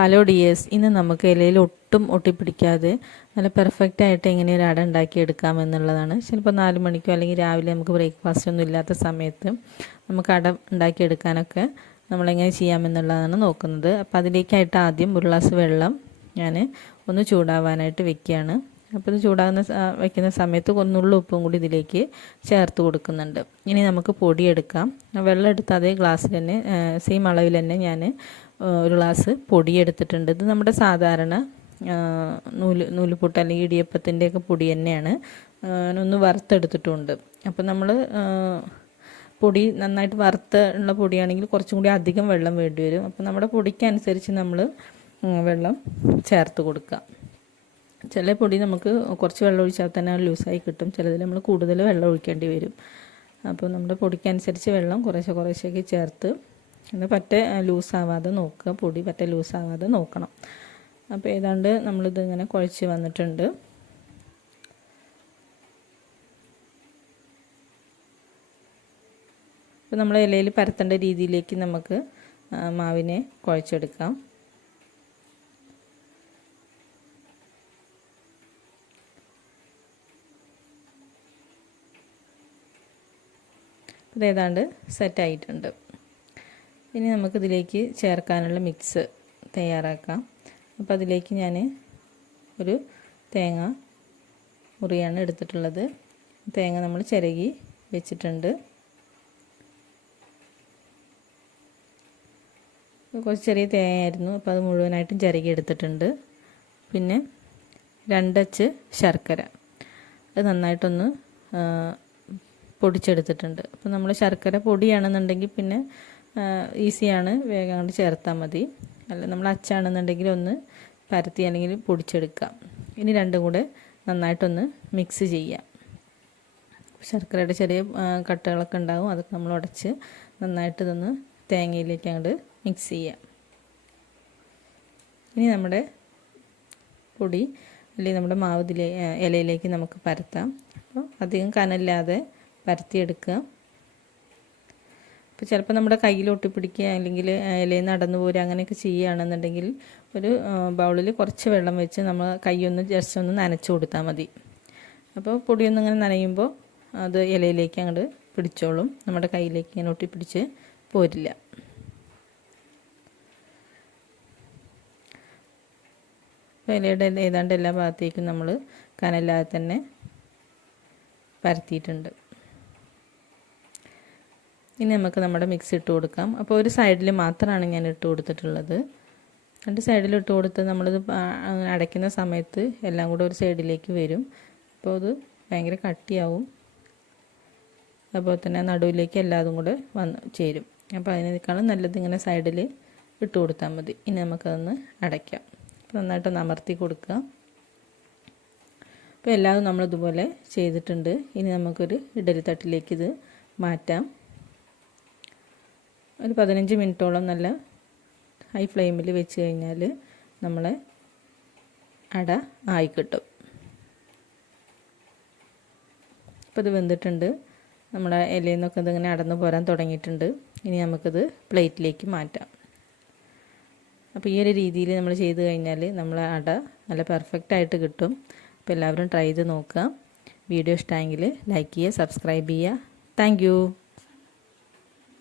Hello dears, ഇന്ന് നമുക്ക് ഇലയിൽ ഒട്ടും ഒട്ടിപ്പിടിക്കാതെ നല്ല പെർഫെക്റ്റ് ആയിട്ട് എങ്ങനെ ഒരു അട ഉണ്ടാക്കിയെടുക്കാം എന്നുള്ളതാണ്. ചിലപ്പോൾ 4 മണിക്കോ അല്ലെങ്കിൽ രാവിലെ നമുക്ക് ബ്രേക്ക്ഫാസ്റ്റ് ഒന്നും ഇല്ലാത്ത സമയത്ത് നമുക്ക് അട ഉണ്ടാക്കിയെടുക്കാനൊക്കെ നമ്മളെങ്ങനെ ചെയ്യാമെന്നുള്ളതാണ് നോക്കുന്നത്. അപ്പോൾ അതിലേക്കായിട്ട് ആദ്യം ഒരു ഗ്ലാസ് വെള്ളം ഞാൻ ഒന്ന് ചൂടാവാനായിട്ട് വെക്കുകയാണ്. അപ്പോൾ ഇത് വയ്ക്കുന്ന സമയത്ത് ഒന്നുള്ള ഉപ്പും കൂടി ഇതിലേക്ക് ചേർത്ത് കൊടുക്കുന്നുണ്ട്. ഇനി നമുക്ക് പൊടിയെടുക്കാം. വെള്ളം എടുത്ത് അതേ ഗ്ലാസ്സിൽ തന്നെ സെയിം അളവിൽ തന്നെ ഞാൻ ഒരു ഗ്ലാസ് പൊടി എടുത്തിട്ടുണ്ട്. ഇത് നമ്മുടെ സാധാരണ നൂലുപുട്ട് അല്ലെങ്കിൽ ഇടിയപ്പത്തിൻ്റെയൊക്കെ പൊടി തന്നെയാണ്. ഒന്ന് വറുത്തെടുത്തിട്ടുണ്ട്. അപ്പോൾ നമ്മൾ പൊടി നന്നായിട്ട് വറുത്തുള്ള പൊടിയാണെങ്കിൽ കുറച്ചും കൂടി അധികം വെള്ളം വേണ്ടി വരും. അപ്പോൾ നമ്മുടെ പൊടിക്കനുസരിച്ച് നമ്മൾ വെള്ളം ചേർത്ത് കൊടുക്കുക. ചില പൊടി നമുക്ക് കുറച്ച് വെള്ളം ഒഴിച്ചാൽ തന്നെ ലൂസായി കിട്ടും. ചിലതിൽ നമ്മൾ കൂടുതൽ വെള്ളം ഒഴിക്കേണ്ടി വരും. അപ്പോൾ നമ്മുടെ പൊടിക്കനുസരിച്ച് വെള്ളം കുറേശ്ശേക്ക് ചേർത്ത് പറ്റ ലൂസാവാതെ നോക്കുക. പൊടി പറ്റ ലൂസാവാതെ നോക്കണം. അപ്പോൾ ഏതാണ്ട് നമ്മളിതിങ്ങനെ കുഴച്ച് വന്നിട്ടുണ്ട്. അപ്പോൾ നമ്മൾ ഇലയിൽ പരത്തേണ്ട രീതിയിലേക്ക് നമുക്ക് മാവിനെ കുഴച്ചെടുക്കാം. ഇത് ഏതാണ്ട് സെറ്റായിട്ടുണ്ട്. ഇനി നമുക്കിതിലേക്ക് ചേർക്കാനുള്ള മിക്സ് തയ്യാറാക്കാം. അപ്പോൾ അതിലേക്ക് ഞാൻ ഒരു തേങ്ങ മുറിയാണ് എടുത്തിട്ടുള്ളത്. തേങ്ങ നമ്മൾ ചിരകി വെച്ചിട്ടുണ്ട്. കുറച്ച് ചെറിയ തേങ്ങയായിരുന്നു, അപ്പോൾ അത് മുഴുവനായിട്ടും ചിരകി എടുത്തിട്ടുണ്ട്. പിന്നെ 2 അച്ച് ശർക്കര, അത് നന്നായിട്ടൊന്ന് പൊടിച്ചെടുത്തിട്ടുണ്ട്. അപ്പോൾ നമ്മൾ ശർക്കര പൊടിയാണെന്നുണ്ടെങ്കിൽ പിന്നെ ഈസിയാണ്, വേഗം കൊണ്ട് ചേർത്താൽ മതി. അല്ല നമ്മൾ അച്ചാണെന്നുണ്ടെങ്കിൽ ഒന്ന് പരത്തി അല്ലെങ്കിൽ പൊടിച്ചെടുക്കാം. ഇനി രണ്ടും കൂടെ നന്നായിട്ടൊന്ന് മിക്സ് ചെയ്യാം. ശർക്കരയുടെ ചെറിയ കട്ടകളൊക്കെ ഉണ്ടാകും, അതൊക്കെ നമ്മൾ ഉടച്ച് നന്നായിട്ട് ഇതൊന്ന് തേങ്ങയിലേക്ക് അങ്ങോട്ട് മിക്സ് ചെയ്യാം. ഇനി നമ്മുടെ പൊടി അല്ലെങ്കിൽ നമ്മുടെ മാവ് ഇലയിലേക്ക് നമുക്ക് പരത്താം. അപ്പോൾ അധികം കനല്ലാതെ പരത്തിയെടുക്കുക. അപ്പോൾ ചിലപ്പോൾ നമ്മുടെ കയ്യിൽ ഒട്ടിപ്പിടിക്കുക അല്ലെങ്കിൽ ഇലയിൽ നടന്നു പോരുക അങ്ങനെയൊക്കെ ചെയ്യുകയാണെന്നുണ്ടെങ്കിൽ ഒരു ബൗളിൽ കുറച്ച് വെള്ളം വെച്ച് നമ്മൾ കൈയൊന്ന് ജസ്റ്റ് ഒന്ന് നനച്ച് കൊടുത്താൽ മതി. അപ്പോൾ പൊടിയൊന്നും ഇങ്ങനെ നനയുമ്പോൾ അത് ഇലയിലേക്ക് അങ്ങോട്ട് പിടിച്ചോളും. നമ്മുടെ കയ്യിലേക്ക് ഇങ്ങനെ ഒട്ടിപ്പിടിച്ച് പോരില്ല. അപ്പോൾ ഇലയുടെ ഏതാണ്ട് എല്ലാ ഭാഗത്തേക്കും നമ്മൾ കനല്ലാതെ തന്നെ പരത്തിയിട്ടുണ്ട്. ഇനി നമുക്ക് നമ്മുടെ മിക്സ് ഇട്ട് കൊടുക്കാം. അപ്പോൾ ഒരു സൈഡിൽ മാത്രമാണ് ഞാൻ ഇട്ട് കൊടുത്തിട്ടുള്ളത്. 2 സൈഡിൽ ഇട്ട് കൊടുത്ത് നമ്മളിത് അടയ്ക്കുന്ന സമയത്ത് എല്ലാം കൂടെ ഒരു സൈഡിലേക്ക് വരും. അപ്പോൾ അത് ഭയങ്കര കട്ടിയാവും. അതുപോലെ തന്നെ നടുവിലേക്ക് എല്ലാതും കൂടെ വന്ന് ചേരും. അപ്പോൾ അതിനേക്കാളും നല്ലത് ഇങ്ങനെ സൈഡിൽ ഇട്ട് കൊടുത്താൽ മതി. ഇനി നമുക്കതൊന്ന് അടയ്ക്കാം. അപ്പോൾ നന്നായിട്ടൊന്ന് അമർത്തി കൊടുക്കുക. അപ്പോൾ എല്ലാതും നമ്മളിതുപോലെ ചെയ്തിട്ടുണ്ട്. ഇനി നമുക്കൊരു ഇഡലി തട്ടിലേക്ക് ഇത് മാറ്റാം. ഒരു 15 മിനിറ്റോളം നല്ല ഹൈ ഫ്ലെയിമിൽ വെച്ച് കഴിഞ്ഞാൽ നമ്മളെ അട ആയി കിട്ടും. അപ്പോൾ ഇത് വെന്തിട്ടുണ്ട്. നമ്മുടെ ഇലയിൽ നിന്നൊക്കെ ഇതിങ്ങനെ അടന്ന് പോരാൻ തുടങ്ങിയിട്ടുണ്ട്. ഇനി നമുക്കിത് പ്ലേറ്റിലേക്ക് മാറ്റാം. അപ്പോൾ ഈ ഒരു രീതിയിൽ നമ്മൾ ചെയ്ത് കഴിഞ്ഞാൽ നമ്മളെ അട നല്ല പെർഫെക്റ്റ് ആയിട്ട് കിട്ടും. അപ്പോൾ എല്ലാവരും ട്രൈ ചെയ്ത് നോക്കുക. വീഡിയോ ഇഷ്ടമായെങ്കിൽ ലൈക്ക് ചെയ്യുക, സബ്സ്ക്രൈബ് ചെയ്യുക. Thank you.